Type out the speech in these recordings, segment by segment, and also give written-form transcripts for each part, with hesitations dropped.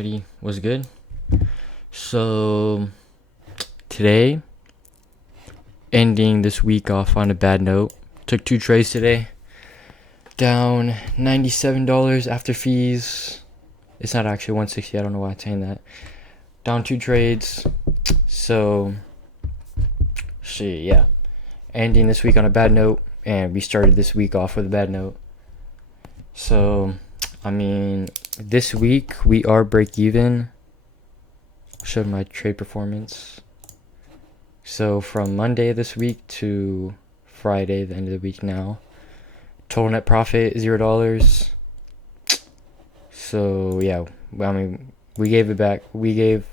Alrighty, what's good? So today, ending this week off on a bad note. Took 2 trades today. Down $97 after fees. It's not actually 160. I don't know why I'm saying that. Down 2 trades. So shit, yeah. Ending this week on a bad note, and we started this week off with a bad note. So I mean, this week we are break even. Showed my trade performance. So from Monday this week to Friday, the end of the week now, total net profit $0. So yeah, I mean, we gave it back. We gave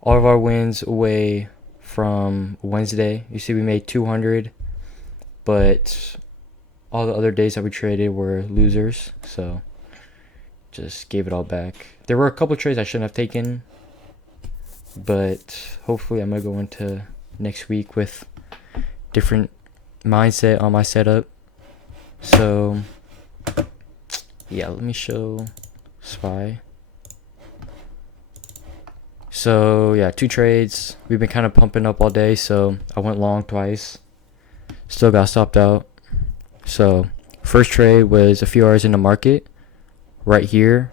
all of our wins away from Wednesday. You see, we made 200, but all the other days that we traded were losers. So just gave it all back. There were a couple trades I shouldn't have taken, but hopefully I'm gonna go into next week with different mindset on my setup. So yeah, let me show SPY. So yeah, 2 trades. We've been kind of pumping up all day, so I went long twice. Still got stopped out. So first trade was a few hours in the market right here,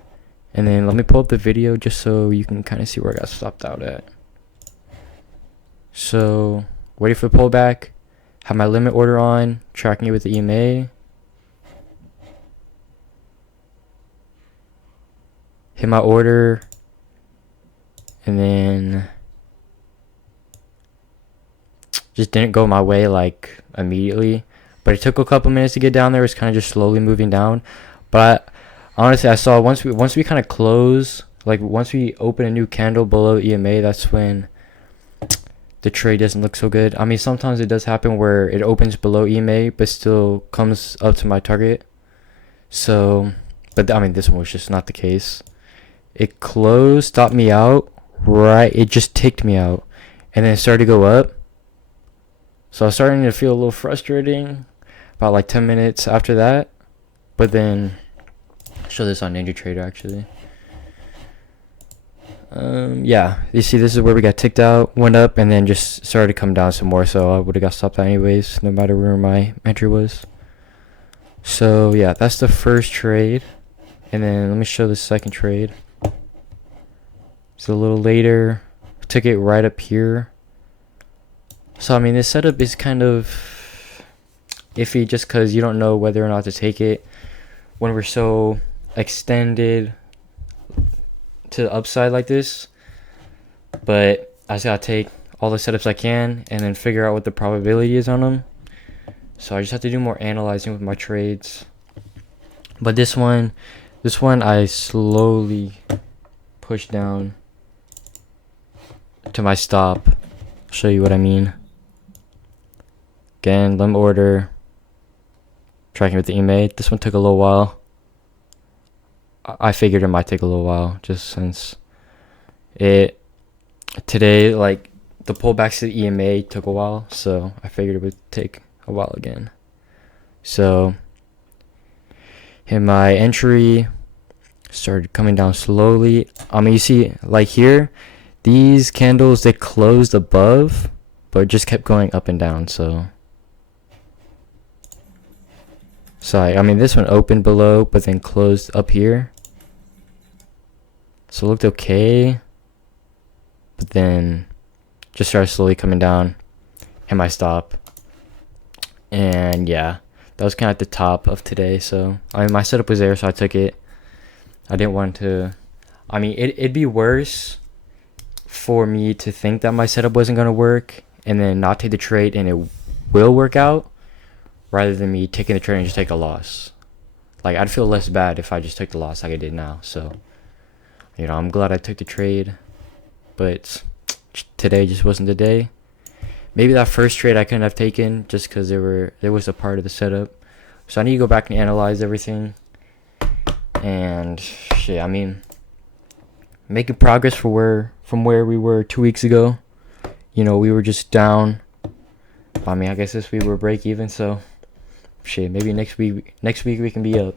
and then let me pull up the video just so you can kind of see where I got stopped out at. So waiting for the pullback, have my limit order on, tracking it with the EMA, hit my order, and then just didn't go my way like immediately, but it took a couple minutes to get down there. It's kind of just slowly moving down, but honestly, I saw once we kind of close, like once we open a new candle below EMA, that's when the trade doesn't look so good. I mean, sometimes it does happen where it opens below EMA but still comes up to my target. So, but I mean, this one was just not the case. It closed, stopped me out, right? It just ticked me out, and then it started to go up. So I was starting to feel a little frustrating about like 10 minutes after that, but then show this on NinjaTrader actually. Yeah, you see, this is where we got ticked out, went up, and then just started to come down some more. So I would have got stopped out anyways, no matter where my entry was. So yeah, that's the first trade, and then let me show the second trade. It's a little later. Took it right up here. So I mean, this setup is kind of iffy just because you don't know whether or not to take it when we're so extended to the upside like this. But I just gotta take all the setups I can and then figure out what the probability is on them. So I just have to do more analyzing with my trades. But this one I slowly push down to my stop. I'll show you what I mean. Again, limit order, tracking with the EMA. This one took a little while. I figured it might take a little while just since it today, like the pullbacks to the EMA took a while, so I figured it would take a while again. So hit my entry, started coming down slowly. I mean, you see like here, these candles, they closed above but just kept going up and down. So I mean, this one opened below but then closed up here, so it looked okay, but then just started slowly coming down. Hit my stop, and yeah, that was kind of at the top of today. So I mean, my setup was there, so I took it. I didn't want to, I mean, it'd be worse for me to think that my setup wasn't going to work and then not take the trade and it will work out, rather than me taking the trade and just take a loss. Like, I'd feel less bad if I just took the loss like I did now. So, you know, I'm glad I took the trade, but today just wasn't the day. Maybe that first trade I couldn't have taken just because there was a part of the setup. So I need to go back and analyze everything. And shit, I mean, making progress from where we were 2 weeks ago. You know, we were just down. I mean, I guess this week we're break even, so shit, maybe next week we can be up.